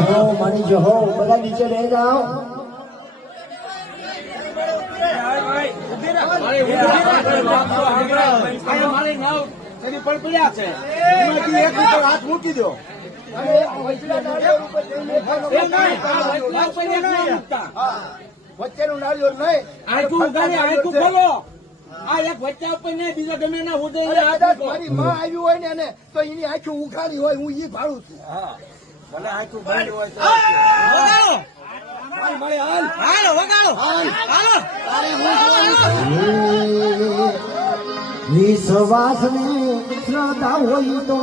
માની જહો બધા નીચે રહી જાઓ. હાથ મૂકી દો. વચ્ચેનું નાળિયેર નહીં. આખું ઉગાડી આખું ખોલો. આ એક વચ્ચા ઉપર ને બીજો ગમે ના હોદે મારી માં આવી હોય ને એને તો એની આખું ઉઘાડી હોય હું ઈ ભાડું છું. ભલે આખું ભાઈ હોય તો વિશ્વાસની શ્રદ્ધા હોય તો